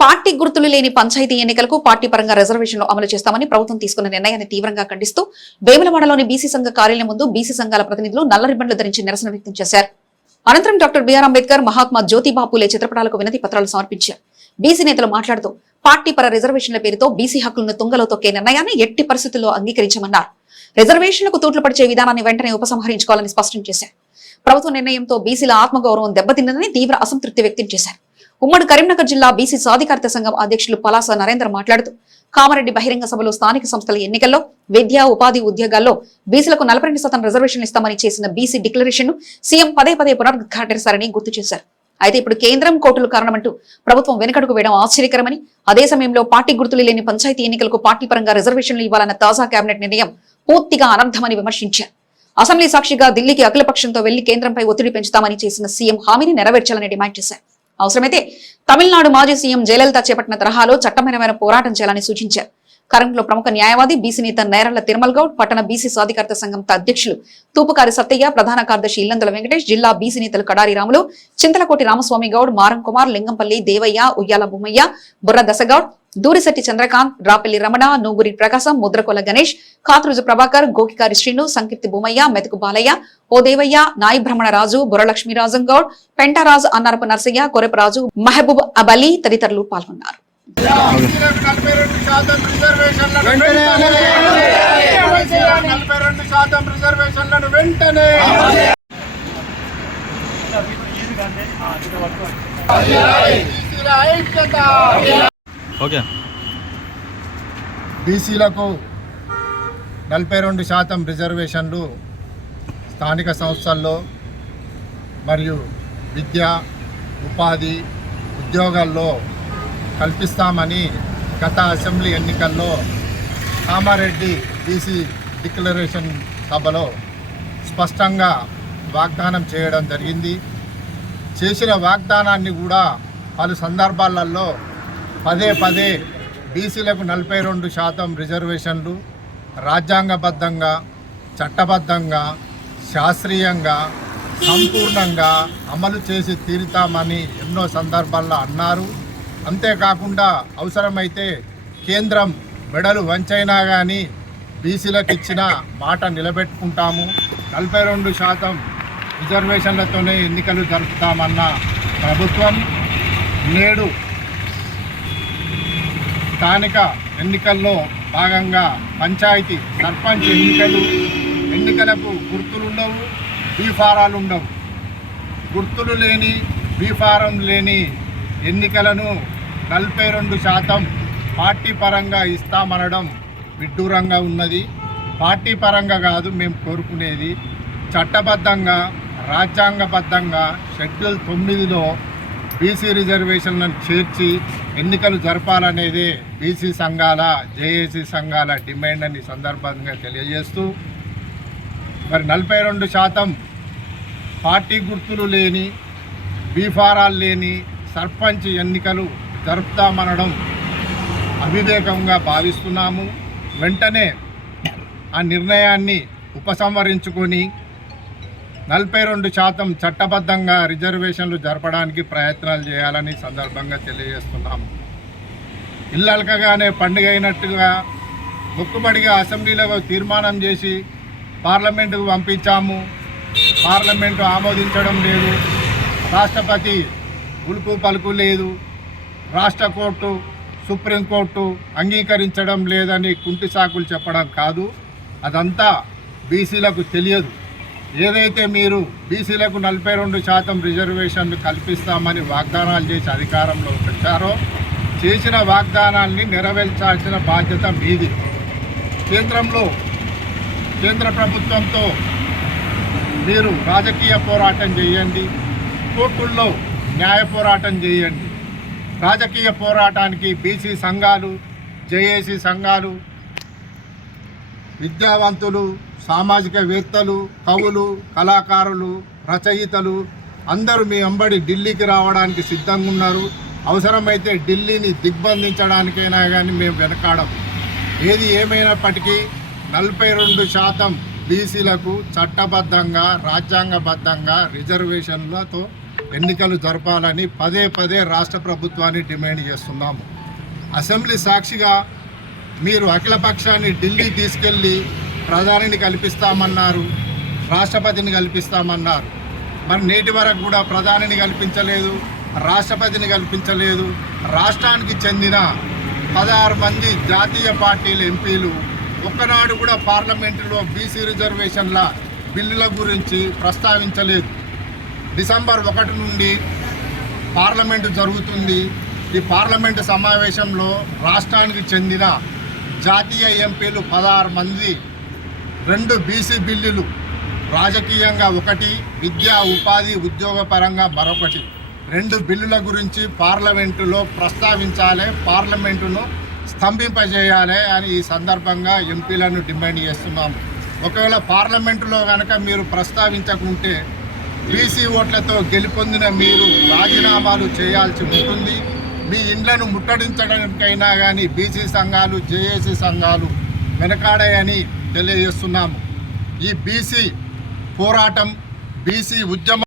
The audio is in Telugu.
పార్టీ గుర్తులు లేని పంచాయతీ ఎన్నికలకు పార్టీ పరంగా రిజర్వేషన్లు అమలు చేస్తామని ప్రభుత్వం తీసుకున్న నిర్ణయాన్ని తీవ్రంగా ఖండిస్తూ వేములవాడలోని బీసీ సంఘ కార్యాలయం ముందు బీసీ సంఘాల ప్రతినిధులు నల్ల రిబ్బన్లు ధరించి నిరసన వ్యక్తం చేశారు. అనంతరం డాక్టర్ బిఆర్ అంబేద్కర్ మహాత్మా జ్యోతిబా పూలే చిత్రపటాలకు వినతి పత్రాలు సమర్పించారు. బీసీ నేతలు మాట్లాడుతూ పార్టీ పర రిజర్వేషన్ల పేరుతో బీసీ హక్కులను తుంగలో తొక్కే నిర్ణయాన్ని ఎట్టి పరిస్థితుల్లో అంగీకరించమన్నారు. రిజర్వేషన్లకు తూట్లు పడిచే విధానాన్ని వెంటనే ఉపసంహరించుకోవాలని స్పష్టం చేశారు. ప్రభుత్వ నిర్ణయంతో బీసీల ఆత్మగౌరవం దెబ్బతిందని తీవ్ర అసంతృప్తి వ్యక్తం చేశారు. ఉమ్మడి కరీంనగర్ జిల్లా బీసీ సాధికారత సంఘం అధ్యక్షులు పలాస నరేంద్ర మాట్లాడుతూ కామారెడ్డి బహిరంగ సభలో స్థానిక సంస్థల ఎన్నికల్లో విద్యా ఉపాధి ఉద్యోగాల్లో బీసీలకు నలభై రెండు శాతం రిజర్వేషన్లు ఇస్తామని చేసిన బీసీ డిక్లరేషన్ సీఎం పదే పదే పునరుద్ఘాటిస్తారని గుర్తు చేశారు. అయితే ఇప్పుడు కేంద్రం కోర్టులు కారణమంటూ ప్రభుత్వం వెనుకడుగు వేయడం ఆశ్చర్యకరమని అదే సమయంలో పార్టీ గుర్తులు లేని పంచాయతీ ఎన్నికలకు పార్టీ పరంగా రిజర్వేషన్లు ఇవ్వాలన్న తాజా కేబినెట్ నిర్ణయం పూర్తిగా అనర్థమని విమర్శించారు. అసెంబ్లీ సాక్షిగా ఢిల్లీకి అఖిలపక్షంతో వెళ్ళి కేంద్రంపై ఒత్తిడి పెంచుతామని చేసిన సీఎం హామీని నెరవేర్చాలని డిమాండ్ చేశారు. అవసరమైతే తమిళనాడు మాజీ సీఎం జయలలిత చేపట్టిన తరహాలో చట్టపరమైన పోరాటం చేయాలని సూచించారు. కరెంట్లో ప్రముఖ న్యాయవాది బీసీ నేత నేరళ్ళ తిరుమల్ గౌడ్ పట్టణ బీసీ సాధికారత సంఘం అధ్యక్షులు తూపుకారి సత్తయ్య ప్రధాన కార్యదర్శి ఇల్లందుల వెంకటేష్ జిల్లా బీసీ నేతలు కడారి రాములు చింతలకోటి రామస్వామి గౌడ్ మారం కుమార్ లింగంపల్లి దేవయ్య ఉయ్యాల బొమ్మయ్య బుర్ర దశగౌడ్ దూరిశెట్టి చంద్రకాంత్ రాపల్లి రమణ నూగురి ప్రకాశం ముద్రకొల గణేష్ కాతరుజు ప్రభాకర్ గోకికారి శ్రీను సంకీర్తి బొమ్మయ్య మెతుకు బాలయ్య ఓ దేవయ్య నాయి భ్రమణ రాజు బుర్రలక్ష్మీరాజం రాజంగౌడ్ పెంటారాజు అన్నారపు నర్సయ్య కొరపరాజు మహబూబ్ అబలి తదితరులు పాల్గొన్నారు. నలభై రెండు శాతం రిజర్వేషన్లను నలభై రెండు శాతం రిజర్వేషన్లను వెంటనే ఓకే. బీసీలకు నలభై రెండు శాతం రిజర్వేషన్లు స్థానిక సంస్థల్లో మరియు విద్య ఉపాధి ఉద్యోగాల్లో కల్పిస్తామని గత అసెంబ్లీ ఎన్నికల్లో కామారెడ్డి బీసీ డిక్లరేషన్ సభలో స్పష్టంగా వాగ్దానం చేయడం జరిగింది. చేసిన వాగ్దానాన్ని కూడా పలు సందర్భాలలో పదే పదే బీసీలకు నలభై రెండు శాతం రిజర్వేషన్లు రాజ్యాంగబద్ధంగా చట్టబద్ధంగా శాస్త్రీయంగా సంపూర్ణంగా అమలు చేసి తీరుతామని ఎన్నో సందర్భాల్లో అన్నారు. అంతేకాకుండా అవసరమైతే కేంద్రం మెడలు వంచైనా కానీ బీసీలకు ఇచ్చిన మాట నిలబెట్టుకుంటాము. నలభై రెండు శాతం రిజర్వేషన్లతోనే ఎన్నికలు జరుపుతామన్న ప్రభుత్వం నేడు స్థానిక ఎన్నికల్లో భాగంగా పంచాయతీ సర్పంచ్ ఎన్నికలు ఎన్నికలకు గుర్తులు ఉండవు బీఫారాలు ఉండవు గుర్తులు లేని బీఫారం లేని ఎన్నికలను నలభై రెండు శాతం పార్టీ పరంగా ఇస్తామనడం విడ్డూరంగా ఉన్నది. పార్టీ పరంగా కాదు మేము కోరుకునేది చట్టబద్ధంగా రాజ్యాంగబద్ధంగా షెడ్యూల్ తొమ్మిదిలో బీసీ రిజర్వేషన్లను చేర్చి ఎన్నికలు జరపాలనేదే బీసీ సంఘాల జేఏసీ సంఘాల డిమాండ్ అని సందర్భంగా తెలియజేస్తూ మరి నలభై రెండు శాతం పార్టీ గుర్తులు లేని బీఫారాలు లేని సర్పంచ్ ఎన్నికలు జరుపుతామనడం అవివేకంగా భావిస్తున్నాము. వెంటనే ఆ నిర్ణయాన్ని ఉపసంహరించుకొని నలభై రెండు శాతం చట్టబద్ధంగా రిజర్వేషన్లు జరపడానికి ప్రయత్నాలు చేయాలని సందర్భంగా తెలియజేస్తున్నాము. ఇల్లు అలకగానే పండుగ అయినట్టుగా మొక్కుబడిగా అసెంబ్లీలో తీర్మానం చేసి పార్లమెంటుకు పంపించాము. పార్లమెంటు ఆమోదించడం లేదు. రాష్ట్రపతి ఉలుపు పలుకు లేదు. రాష్ట్ర కోర్టు సుప్రీంకోర్టు అంగీకరించడం లేదని కుంటి సాకులు చెప్పడం కాదు. అదంతా బీసీలకు తెలియదు. ఏదైతే మీరు బీసీలకు నలభై రెండు శాతం రిజర్వేషన్లు కల్పిస్తామని వాగ్దానాలు చేసి అధికారంలో పెట్టారో చేసిన వాగ్దానాల్ని నెరవేర్చాల్సిన బాధ్యత మీది. కేంద్రంలో కేంద్ర ప్రభుత్వంతో మీరు రాజకీయ పోరాటం చేయండి కోర్టుల్లో న్యాయ పోరాటం చేయండి. రాజకీయ పోరాటానికి బీసీ సంఘాలు జేఏసీ సంఘాలు విద్యావంతులు సామాజికవేత్తలు కవులు కళాకారులు రచయితలు అందరూ మీ అంబడి ఢిల్లీకి రావడానికి సిద్ధంగా ఉన్నారు. అవసరమైతే ఢిల్లీని దిగ్బంధించడానికైనా కానీ మేము వెనకాడము ఏది ఏమైనప్పటికీ నలభై రెండు శాతం బీసీలకు చట్టబద్ధంగా రాజ్యాంగబద్ధంగా రిజర్వేషన్లతో ఎన్నికలు జరపాలని పదే పదే రాష్ట్ర ప్రభుత్వాన్ని డిమాండ్ చేస్తున్నాము. అసెంబ్లీ సాక్షిగా మీరు అఖిలపక్షాన్ని ఢిల్లీ తీసుకెళ్ళి ప్రధానిని కల్పిస్తామన్నారు రాష్ట్రపతిని కల్పిస్తామన్నారు. మరి నేటి వరకు కూడా ప్రధానిని కల్పించలేదు రాష్ట్రపతిని కల్పించలేదు. రాష్ట్రానికి చెందిన పదహారు మంది జాతీయ పార్టీల ఎంపీలు ఒక్కనాడు కూడా పార్లమెంటులో బీసీ రిజర్వేషన్ల బిల్లుల గురించి ప్రస్తావించలేదు. డిసెంబర్ ఒకటి నుండి పార్లమెంటు జరుగుతుంది. ఈ పార్లమెంటు సమావేశంలో రాష్ట్రానికి చెందిన జాతీయ ఎంపీలు పదహారు మంది రెండు బీసీ బిల్లులు రాజకీయంగా ఒకటి విద్యా ఉపాధి ఉద్యోగ పరంగా మరొకటి. రెండు బిల్లుల గురించి పార్లమెంటులో ప్రస్తావించాలి పార్లమెంటును స్తంభింపజేయాలి అని ఈ సందర్భంగా ఎంపీలను డిమాండ్ చేస్తున్నాము ఒకవేళ పార్లమెంటులో కనుక మీరు ప్రస్తావించకుంటే బీసీ ఓట్లతో గెలుపొందిన మీరు రాజీనామాలు చేయాల్సి ఉంటుంది. మీ ఇండ్లను ముట్టడించడానికైనా కానీ బీసీ సంఘాలు జేఏసీ సంఘాలు వెనకాడాయని తెలియజేస్తున్నాము. ఈ బీసీ పోరాటం బీసీ ఉద్యమం